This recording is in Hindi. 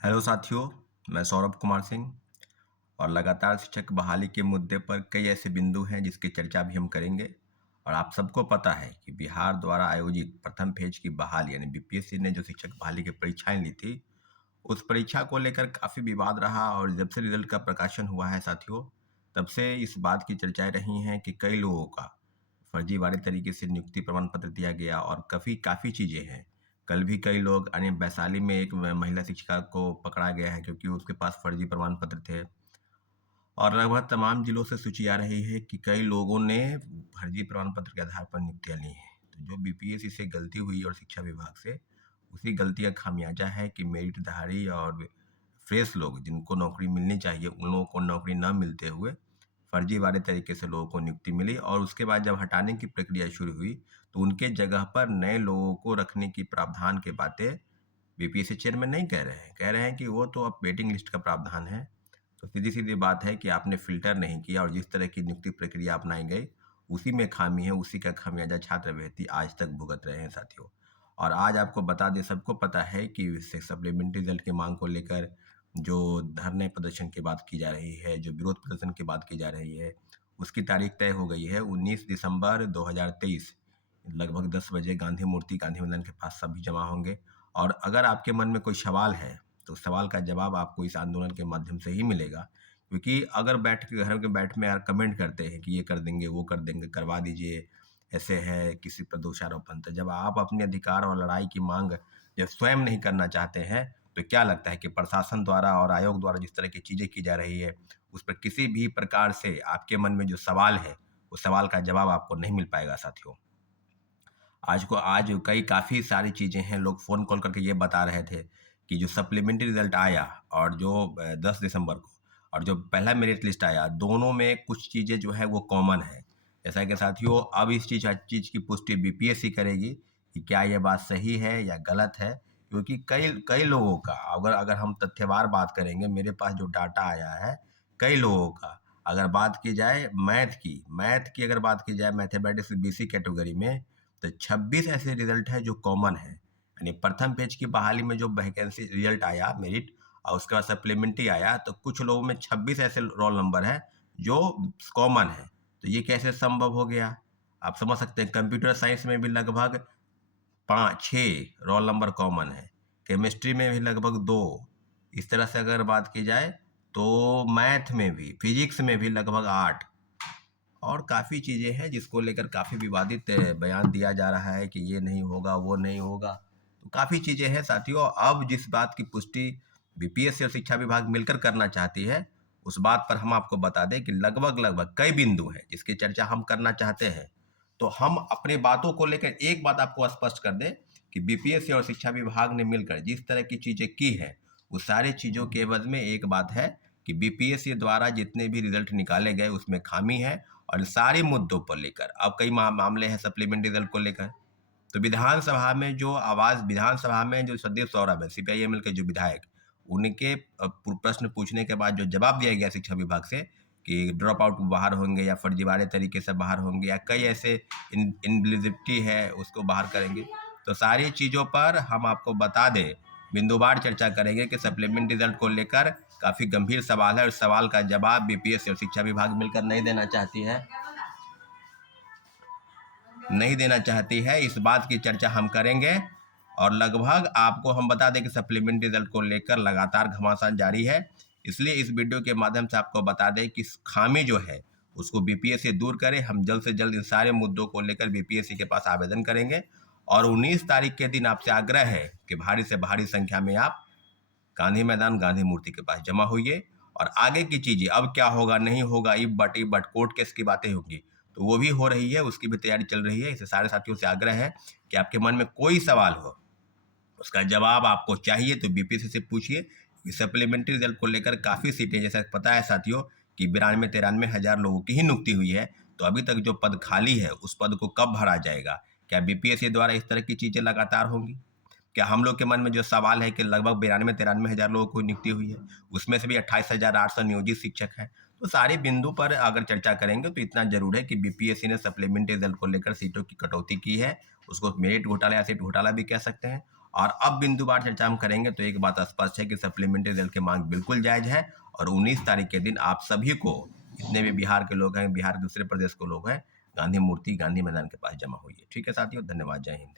हेलो साथियों, मैं सौरभ कुमार सिंह और लगातार शिक्षक बहाली के मुद्दे पर कई ऐसे बिंदु हैं जिसकी चर्चा भी हम करेंगे। और आप सबको पता है कि बिहार द्वारा आयोजित प्रथम फेज की बहाली यानी बीपीएससी ने जो शिक्षक बहाली की परीक्षाएं ली थी, उस परीक्षा को लेकर काफ़ी विवाद रहा। और जब से रिजल्ट का प्रकाशन हुआ है साथियों, तब से इस बात की चर्चाएं रही हैं कि कई लोगों का फर्जीवाड़े तरीके से नियुक्ति प्रमाण पत्र दिया गया और काफ़ी काफ़ी चीज़ें हैं। कल भी कई लोग यानी वैशाली में एक महिला शिक्षिका को पकड़ा गया है क्योंकि उसके पास फर्जी प्रमाण पत्र थे। और लगभग तमाम जिलों से सूची आ रही है कि कई लोगों ने फर्जी प्रमाण पत्र के आधार पर नियुक्तियां ली हैं। तो जो बीपीएससी से गलती हुई और शिक्षा विभाग से, उसी गलती का खामियाजा है कि मेरिटधारी और फ्रेश लोग जिनको नौकरी मिलनी चाहिए, उन लोगों को नौकरी न मिलते हुए फर्जीवाड़े तरीके से लोगों को नियुक्ति मिली। और उसके बाद जब हटाने की प्रक्रिया शुरू हुई, तो उनके जगह पर नए लोगों को रखने की प्रावधान की बातें बीपीएससी चेयरमैन नहीं कह रहे हैं। कह रहे हैं कि वो तो अब वेटिंग लिस्ट का प्रावधान है। तो सीधी-सीधी बात है कि आपने फ़िल्टर नहीं किया और जिस तरह की नियुक्ति प्रक्रिया अपनाई गई, उसी में खामी है, उसी का खामियाज़ा छात्रवृत्ति आज तक भुगत रहे हैं साथियों। और आज आपको बता दें, सबको पता है कि इससे सप्लीमेंट्री रिज़ल्ट की माँग को लेकर जो धरने प्रदर्शन की बात की जा रही है, जो विरोध प्रदर्शन की बात की जा रही है, उसकी तारीख तय हो गई है 19 दिसंबर 2023। लगभग 10 बजे गांधी मूर्ति, गांधी मैदान के पास सभी जमा होंगे। और अगर आपके मन में कोई सवाल है, तो सवाल का जवाब आपको इस आंदोलन के माध्यम से ही मिलेगा। क्योंकि अगर बैठ के घर के बैठ में यार कमेंट करते हैं कि ये कर देंगे, वो कर देंगे, करवा दीजिए, ऐसे है, किसी पर दोषारोपण, तो जब आप अपने अधिकार और लड़ाई की मांग जब स्वयं नहीं करना चाहते हैं, तो क्या लगता है कि प्रशासन द्वारा और आयोग द्वारा जिस तरह की चीज़ें की जा रही है, उस पर किसी भी प्रकार से आपके मन में जो सवाल है, उस सवाल का जवाब आपको नहीं मिल पाएगा साथियों। आज कई काफ़ी सारी चीज़ें हैं, लोग फ़ोन कॉल करके ये बता रहे थे कि जो सप्लीमेंट्री रिज़ल्ट आया और जो 10 दिसंबर को और जो पहला मेरिट लिस्ट आया, दोनों में कुछ चीज़ें जो है वो कॉमन है। जैसा कि साथियों, अब इस चीज़ की पुष्टि बीपीएससी करेगी कि क्या ये बात सही है या गलत है। क्योंकि कई कई लोगों का, अगर अगर हम तथ्यवार बात करेंगे, मेरे पास जो डाटा आया है, कई लोगों का, अगर बात की जाए मैथ की अगर बात की जाए, मैथमेटिक्स बीसी कैटेगरी में, तो 26 ऐसे रिजल्ट हैं जो कॉमन है। यानी प्रथम पेज की बहाली में जो वैकेंसी रिजल्ट आया मेरिट और उसके बाद सप्लीमेंट्री आया, तो कुछ लोगों में 26 ऐसे रोल नंबर है जो कॉमन है। तो ये कैसे संभव हो गया? आप समझ सकते हैं। कंप्यूटर साइंस में भी लगभग 5-6 रोल नंबर कॉमन है, केमिस्ट्री में भी लगभग 2। इस तरह से अगर बात की जाए तो मैथ में भी, फिजिक्स में भी लगभग 8। और काफ़ी चीज़ें हैं जिसको लेकर काफ़ी विवादित बयान दिया जा रहा है कि ये नहीं होगा, वो नहीं होगा। तो काफ़ी चीज़ें हैं साथियों। अब जिस बात की पुष्टि बीपीएससी और शिक्षा विभाग मिलकर करना चाहती है, उस बात पर हम आपको बता दें कि लगभग कई बिंदु हैं जिसकी चर्चा हम करना चाहते हैं। तो हम अपनी बातों को लेकर एक बात आपको स्पष्ट कर दें कि बीपीएससी और शिक्षा विभाग ने मिलकर जिस तरह की चीज़ें की हैं, उस सारी चीज़ों के एवज में एक बात है कि बीपीएससी द्वारा जितने भी रिजल्ट निकाले गए उसमें खामी है। और सारे मुद्दों पर लेकर अब कई मामले हैं सप्लीमेंट्री रिजल्ट को लेकर। तो विधानसभा में जो सदैव सौरभ है, सीपीआईएमएल के जो विधायक, उनके प्रश्न पूछने के बाद जो जवाब दिया गया शिक्षा विभाग से कि ड्रॉप आउट बाहर होंगे या फर्जीवाड़े तरीके से बाहर होंगे या कई ऐसे इनएलिजिबिलिटी है उसको बाहर करेंगे। तो सारी चीज़ों पर हम आपको बता दें, बिंदुवार चर्चा करेंगे कि सप्लीमेंट्री रिजल्ट को लेकर काफ़ी गंभीर सवाल है और सवाल का जवाब बीपीएससी और शिक्षा विभाग मिलकर नहीं देना चाहती है। इस बात की चर्चा हम करेंगे। और लगभग आपको हम बता दें कि सप्लीमेंट्री रिजल्ट को लेकर लगातार घमासान जारी है। इसलिए इस वीडियो के माध्यम से आपको बता दें कि खामी जो है उसको बीपीएससी दूर करे। हम जल्द से जल्द इन सारे मुद्दों को लेकर बीपीएससी के पास आवेदन करेंगे। और 19 तारीख के दिन आपसे आग्रह है कि भारी से भारी संख्या में आप गांधी मैदान, गांधी मूर्ति के पास जमा हुई। और आगे की चीज़ें अब क्या होगा नहीं होगा, इफ बट कोर्ट केस की बातें होंगी, तो वो भी हो रही है, उसकी भी तैयारी चल रही है। इसे सारे साथियों से आग्रह है कि आपके मन में कोई सवाल हो, उसका जवाब आपको चाहिए तो बीपीएससी से पूछिए। सप्लीमेंट्री रिजल्ट को लेकर काफ़ी सीटें, जैसा पता है साथियों कि 92-93 हज़ार लोगों की ही नियुक्ति हुई है। तो अभी तक जो पद खाली है उस पद को कब भरा जाएगा? क्या बीपीएससी द्वारा इस तरह की चीज़ें लगातार होंगी? क्या हम लोग के मन में जो सवाल है कि लगभग 92-93 हज़ार लोगों को नियुक्ति हुई है, उसमें से भी 28,800 नियोजित शिक्षक हैं। तो सारे बिंदु पर अगर चर्चा करेंगे तो इतना जरूर है कि बीपीएससी ने सप्लीमेंट्री रिजल्ट को लेकर सीटों की कटौती की है। उसको मेरिट घोटाला या सीट घोटाला भी कह सकते हैं। और अब बिंदुवार चर्चा हम करेंगे तो एक बात स्पष्ट है कि सप्लीमेंट्री रेल की मांग बिल्कुल जायज है और 19 तारीख के दिन आप सभी को, जितने भी बिहार के लोग हैं, बिहार के दूसरे प्रदेश के लोग हैं, गांधी मूर्ति, गांधी मैदान के पास जमा हुई है। ठीक है साथियों, धन्यवाद, जय हिंद।